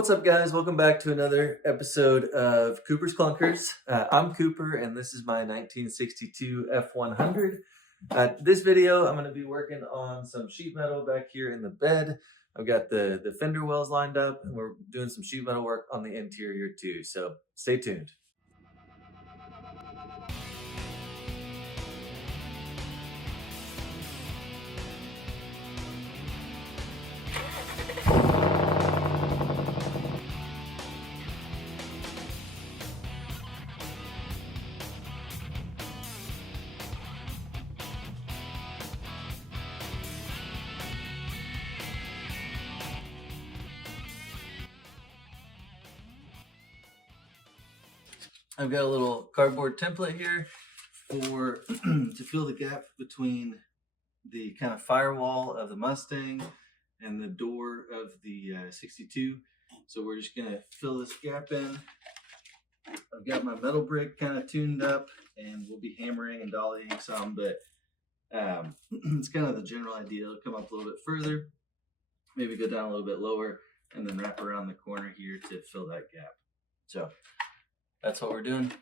What's up, guys? Welcome back to another episode of Cooper's Clunkers. I'm Cooper, and this is my 1962 F100. This video, I'm going to be working on some sheet metal back here in the bed. I've got the fender wells lined up, and we're doing some sheet metal work on the interior too, so stay tuned. I've got a little cardboard template here for to fill the gap between the kind of firewall of the Mustang and the door of the 62. So we're just gonna fill this gap in. I've got my metal brick kind of tuned up, and we'll be hammering and dollying some, but it's kind of the general idea. It'll come up a little bit further, maybe go down a little bit lower, and then wrap around the corner here to fill that gap. So that's what we're doing.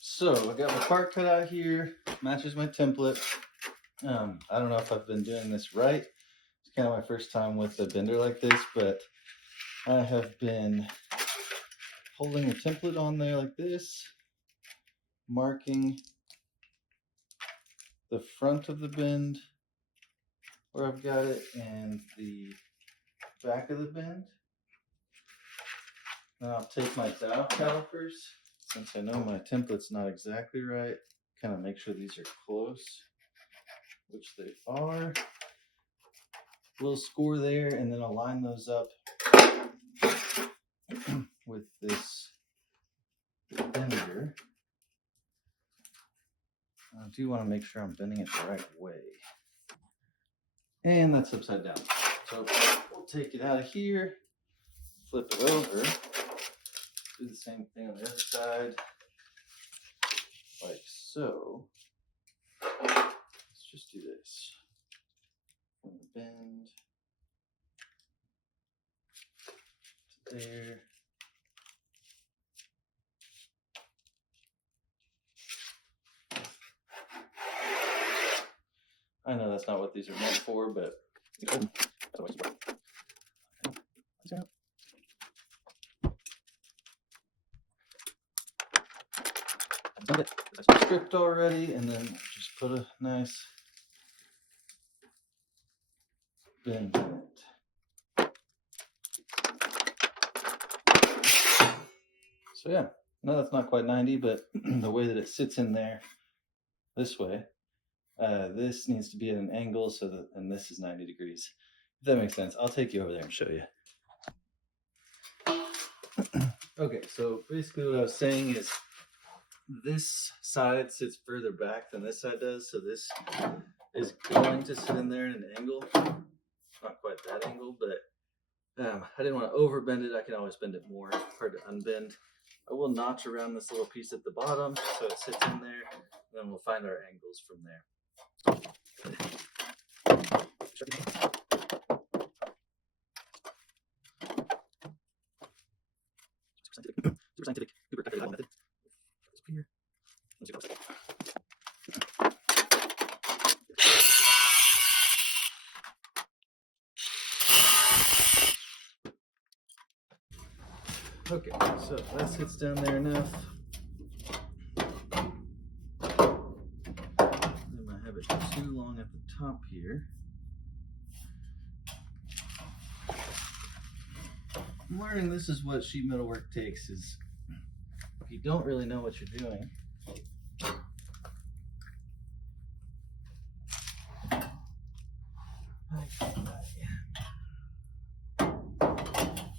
So I got my part cut out here, matches my template. I don't know if I've been doing this right. It's kind of my first time with a bender like this, but I have been holding the template on there like this, marking the front of the bend where I've got it and the back of the bend. Now I'll take my dial calipers, since I know my template's not exactly right, kind of make sure these are close, which they are. Little score there, and then I'll line those up with this bender. I do want to make sure I'm bending it the right way. And that's upside down. So we'll take it out of here, flip it over, do the same thing on the other side, like so. Let's just do this. From the bend to there. I know that's not what these are meant for, but it's stripped already, and then just put a nice bend in it. So yeah, no, that's not quite 90, but the way that it sits in there this way, this needs to be at an angle so that, and this is 90 degrees. If that makes sense, I'll take you over there and show you. Okay, so basically what I was saying is this side sits further back than this side does, so this is going to sit in there at an angle. Not quite that angle, but I didn't want to overbend it. I can always bend it more. Hard to unbend. I will notch around this little piece at the bottom so it sits in there, and then we'll find our angles from there. Super scientific, super practical method. Okay, so that sits down there enough. I might have it too long at the top here. I'm learning this is what sheet metal work takes, is if you don't really know what you're doing,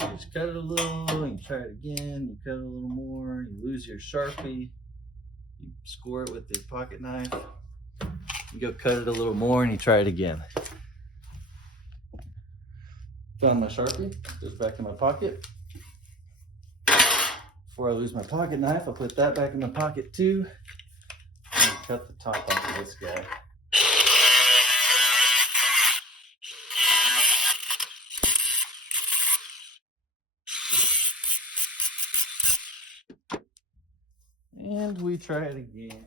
you just cut it a little, you try it again, you cut it a little more, you lose your Sharpie, you score it with the pocket knife, you go cut it a little more and you try it again. Found my Sharpie, goes back in my pocket. Before I lose my pocket knife, I'll put that back in my pocket too. And cut the top off of this guy. And we try it again.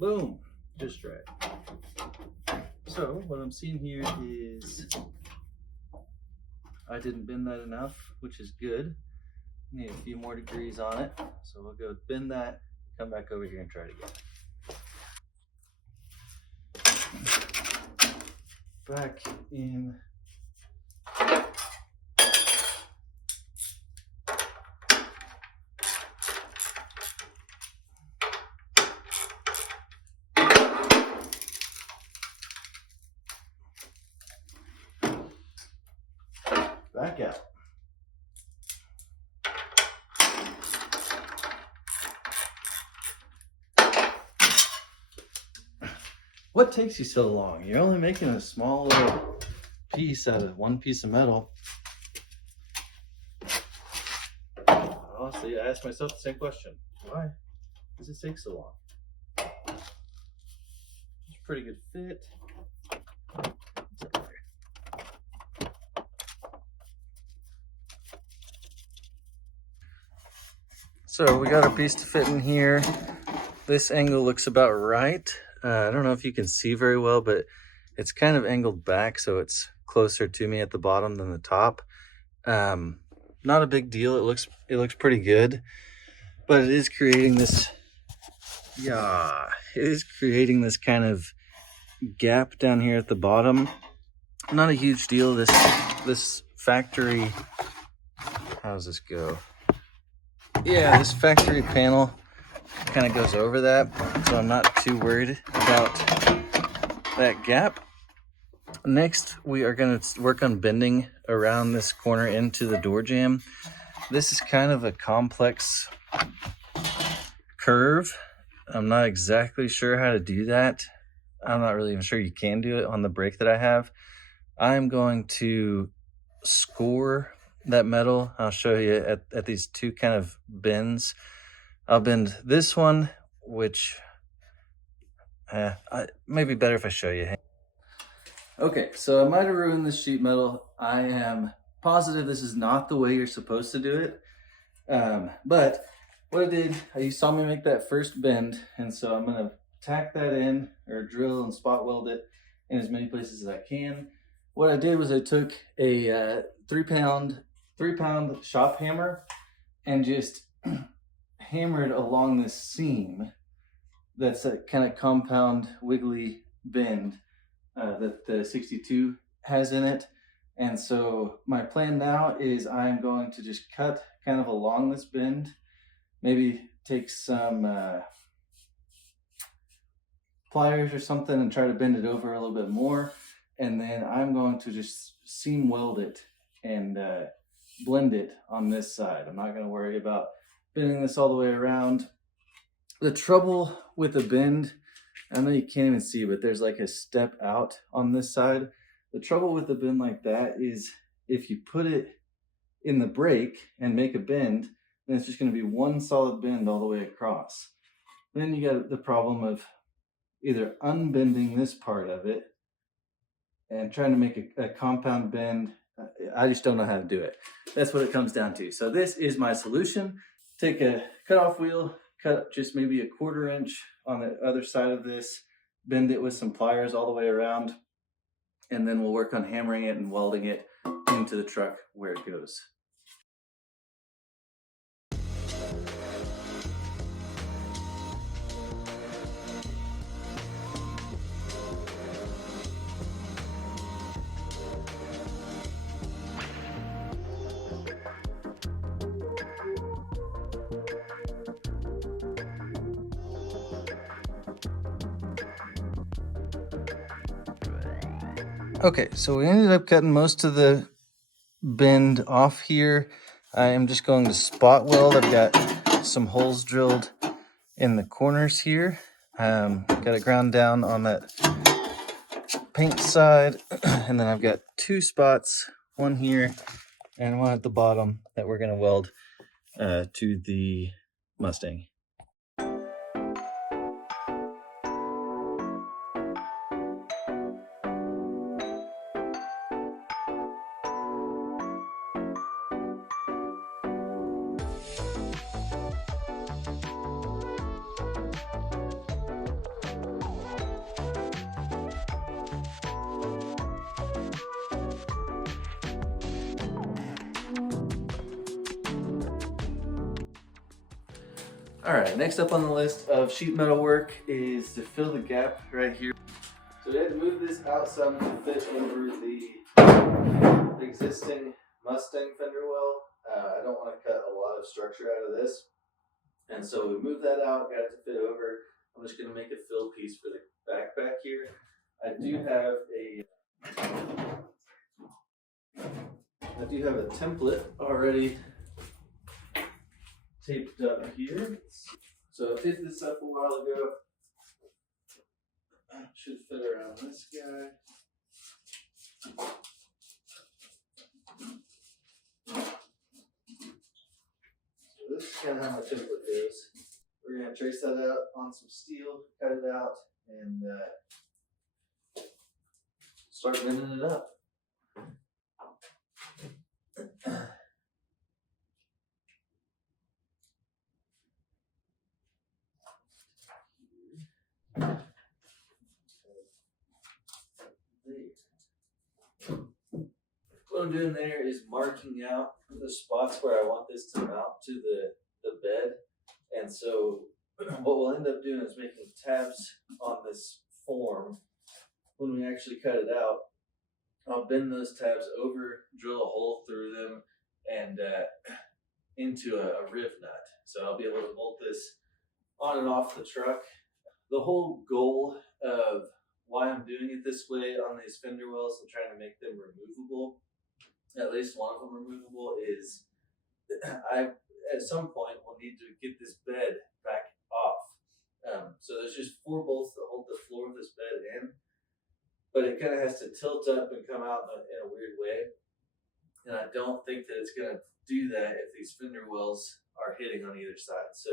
Boom, just right. So what I'm seeing here is I didn't bend that enough, which is good. Need a few more degrees on it. So we'll go bend that, come back over here and try it again. Back in. Back out. What takes you so long? You're only making a small little piece out of one piece of metal. Honestly, I asked myself the same question. Why does it take so long? It's a pretty good fit. So we got our piece to fit in here. This angle looks about right. I don't know if you can see very well, but it's kind of angled back, so it's closer to me at the bottom than the top. Not a big deal. It looks pretty good, but it is creating this. Yeah, it is creating this kind of gap down here at the bottom. Not a huge deal. This factory. How does this go? Yeah, this factory panel kind of goes over that, so I'm not too worried about that gap. Next, we are going to work on bending around this corner into the door jamb. This is kind of a complex curve. I'm not exactly sure how to do that. I'm not really even sure you can do it on the brake that I have. I'm going to score that metal. I'll show you at these two kind of bends. I'll bend this one, which may be better if I show you. Okay, so I might have ruined this sheet metal. I am positive this is not the way you're supposed to do it. But what I did, you saw me make that first bend, and so I'm gonna tack that in or drill and spot weld it in as many places as I can. What I did was I took a 3-pound shop hammer and just hammered along this seam that's a kind of compound wiggly bend that the 62 has in it. And so my plan now is I'm going to just cut kind of along this bend, maybe take some pliers or something and try to bend it over a little bit more. And then I'm going to just seam weld it and blend it on this side. I'm not going to worry about bending this all the way around. The trouble with the bend, I know you can't even see, but there's like a step out on this side. The trouble with the bend like that is if you put it in the brake and make a bend, then it's just going to be one solid bend all the way across. Then you got the problem of either unbending this part of it and trying to make a compound bend. I just don't know how to do it. That's what it comes down to. So this is my solution. Take a cutoff wheel, cut just maybe a 1/4 inch on the other side of this, bend it with some pliers all the way around, and then we'll work on hammering it and welding it into the truck where it goes. Okay, so we ended up cutting most of the bend off here. I am just going to spot weld. I've got some holes drilled in the corners here. Got it ground down on that paint side, and then I've got 2 spots, one here and one at the bottom that we're going to weld to the Mustang. All right, next up on the list of sheet metal work is to fill the gap right here. So we had to move this out some to fit over the existing Mustang fender well. I don't want to cut a lot of structure out of this. And so we moved that out, got it to fit over. I'm just going to make a fill piece for the back here. I do have a template already taped up here. So I picked this up a while ago. Should fit around this guy. So this is kind of how my template goes. We're going to trace that out on some steel, cut it out, and start bending it up. What I'm doing there is marking out the spots where I want this to mount to the bed. And so what we'll end up doing is making tabs on this form. When we actually cut it out, I'll bend those tabs over, drill a hole through them, and into a riv nut. So I'll be able to bolt this on and off the truck. The whole goal of why I'm doing it this way on these fender wells and trying to make them removable, at least one of them removable, is I at some point will need to get this bed back off. So there's just 4 bolts that hold the floor of this bed in, but it kind of has to tilt up and come out in a weird way. And I don't think that it's going to do that if these fender wells are hitting on either side. So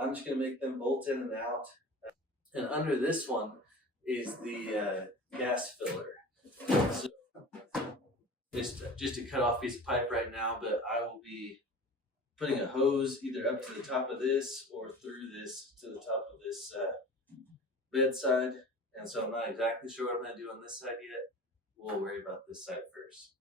I'm just going to make them bolt in and out. And under this one is the gas filler. So just a cut off piece of pipe right now, but I will be putting a hose either up to the top of this or through this to the top of this bedside. And so I'm not exactly sure what I'm going to do on this side yet. We'll worry about this side first.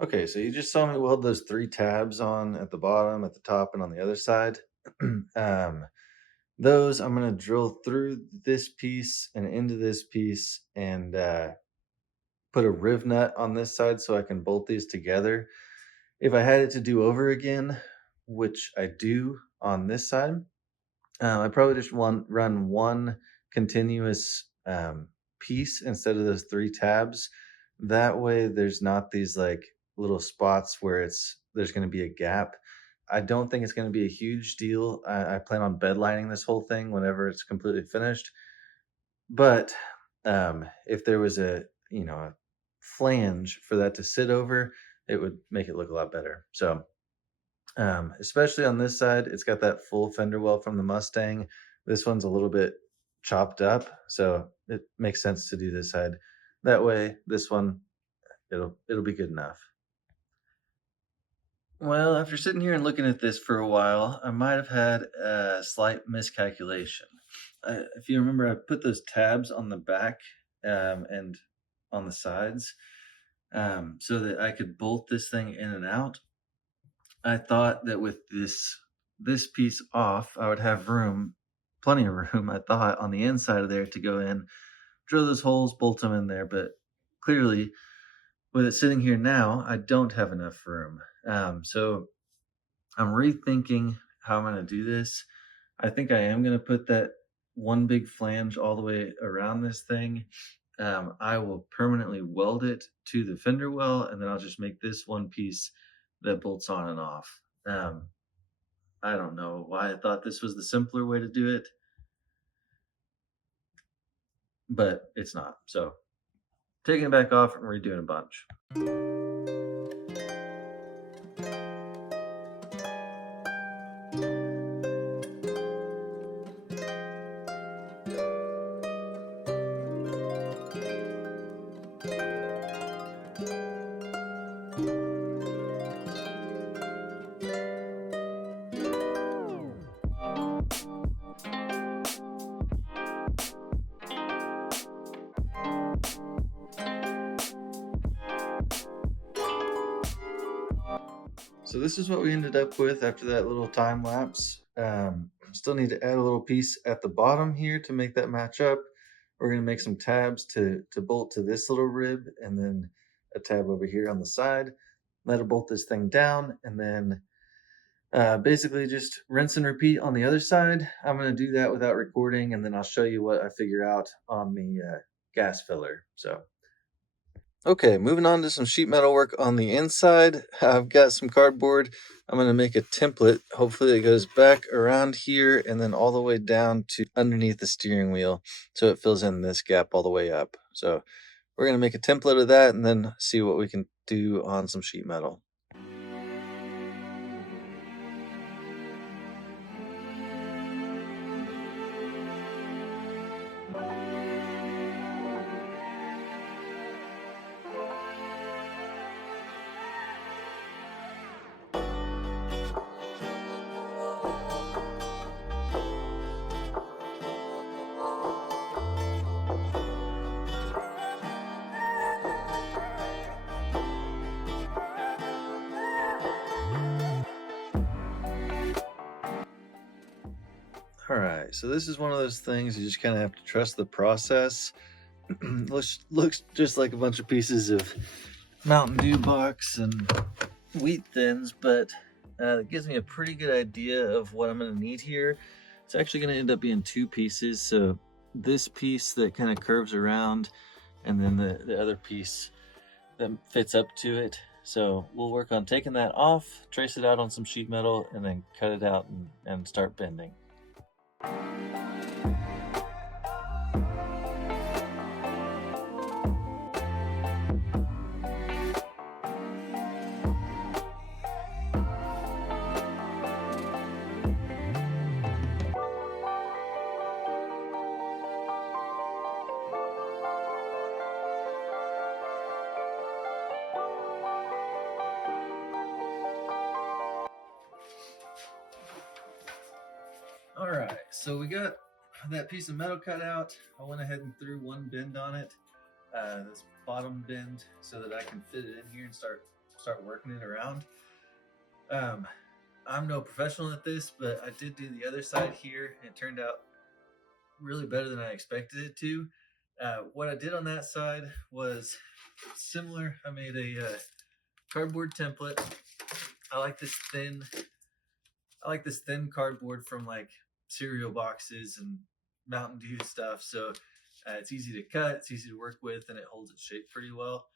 Okay, so you just saw me weld those 3 tabs on at the bottom, at the top, and on the other side. Those I'm going to drill through this piece and into this piece and put a riv nut on this side so I can bolt these together. If I had it to do over again, which I do on this side, I probably just run one continuous piece instead of those 3 tabs. That way there's not these like little spots where there's going to be a gap. I don't think it's going to be a huge deal. I plan on bed lining this whole thing whenever it's completely finished. But if there was a flange for that to sit over, it would make it look a lot better. So especially on this side, it's got that full fender well from the Mustang. This one's a little bit chopped up, so it makes sense to do this side. That way, this one, it'll be good enough. Well, after sitting here and looking at this for a while, I might have had a slight miscalculation. If you remember, I put those tabs on the back and on the sides so that I could bolt this thing in and out. I thought that with this piece off, I would have room, plenty of room, I thought, on the inside of there to go in, drill those holes, bolt them in there, but clearly, with it sitting here now, I don't have enough room. So I'm rethinking how I'm going to do this. I think I am going to put that one big flange all the way around this thing. I will permanently weld it to the fender well, and then I'll just make this one piece that bolts on and off. I don't know why I thought this was the simpler way to do it, but it's not. So taking it back off and redoing a bunch. So this is what we ended up with after that little time lapse. Still need to add a little piece at the bottom here to make that match up. We're going to make some tabs to bolt to this little rib, and then a tab over here on the side. Let it bolt this thing down, and then basically just rinse and repeat on the other side. I'm going to do that without recording, and then I'll show you what I figure out on the gas filler. So okay, moving on to some sheet metal work on the inside. I've got some cardboard. I'm going to make a template. Hopefully it goes back around here and then all the way down to underneath the steering wheel, so it fills in this gap all the way up. So we're going to make a template of that and then see what we can do on some sheet metal. All right, so this is one of those things you just kind of have to trust the process. looks just like a bunch of pieces of Mountain Dew box and wheat thins, but it gives me a pretty good idea of what I'm going to need here. It's actually going to end up being two pieces. So this piece that kind of curves around, and then the other piece that fits up to it. So we'll work on taking that off, trace it out on some sheet metal, and then cut it out and start bending. All right, so we got that piece of metal cut out. I went ahead and threw one bend on it, this bottom bend, so that I can fit it in here and start working it around. I'm no professional at this, but I did do the other side here, and it turned out really better than I expected it to. What I did on that side was similar. I made a cardboard template. I like this thin cardboard from like cereal boxes and Mountain Dew stuff. So it's easy to cut, it's easy to work with, and it holds its shape pretty well.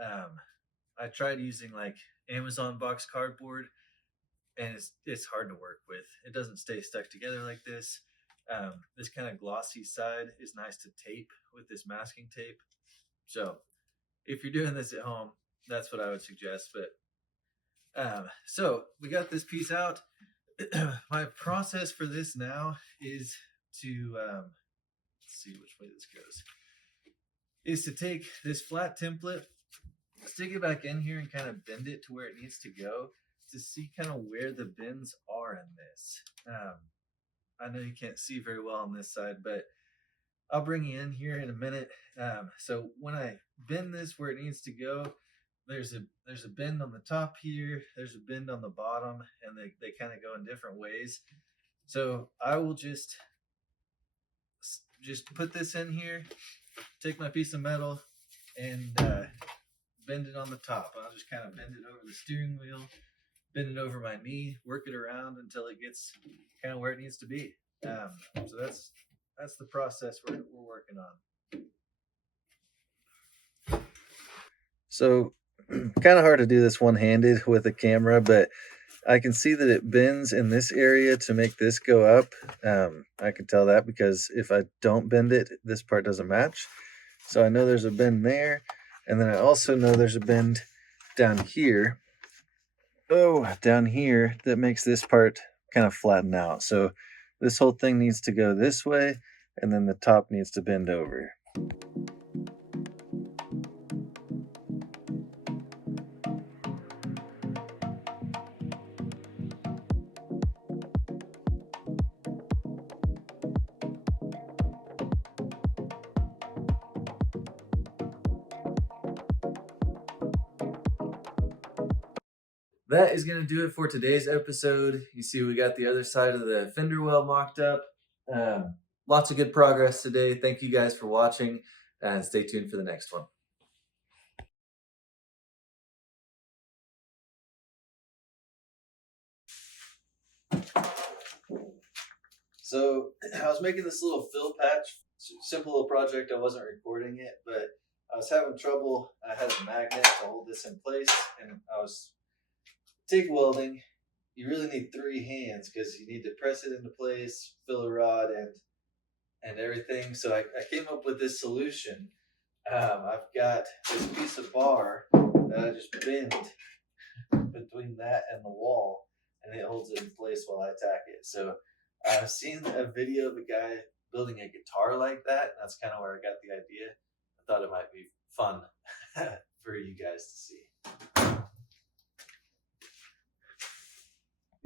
I tried using like Amazon box cardboard, and it's hard to work with. It doesn't stay stuck together like this. This kind of glossy side is nice to tape with this masking tape. So if you're doing this at home, that's what I would suggest. But so we got this piece out. My process for this now is to let's see which way this goes, is to take this flat template, stick it back in here and kind of bend it to where it needs to go to see kind of where the bends are in this. I know you can't see very well on this side, but I'll bring you in here in a minute. So when I bend this where it needs to go, there's a bend on the top here, there's a bend on the bottom, and they kind of go in different ways. So I will just put this in here, take my piece of metal, and bend it on the top. I'll just kind of bend it over the steering wheel, bend it over my knee, work it around until it gets kind of where it needs to be. So that's the process we're working on. So kind of hard to do this one-handed with a camera, but I can see that it bends in this area to make this go up. I can tell that because if I don't bend it, this part doesn't match. So I know there's a bend there, and then I also know there's a bend down here. Down here that makes this part kind of flatten out. So this whole thing needs to go this way, and then the top needs to bend over. That is going to do it for today's episode. You see we got the other side of the fender well mocked up. Lots of good progress today. Thank you guys for watching, and stay tuned for the next one. So I was making this little fill patch, simple little project. I wasn't recording it, but I was having trouble. I had a magnet to hold this in place, and I was TIG welding. You really need 3 hands because you need to press it into place, fill a rod, and everything. So I came up with this solution. I've got this piece of bar that I just bend between that and the wall, and it holds it in place while I tack it. So I've seen a video of a guy building a guitar like that, and that's kind of where I got the idea. I thought it might be fun for you guys to see.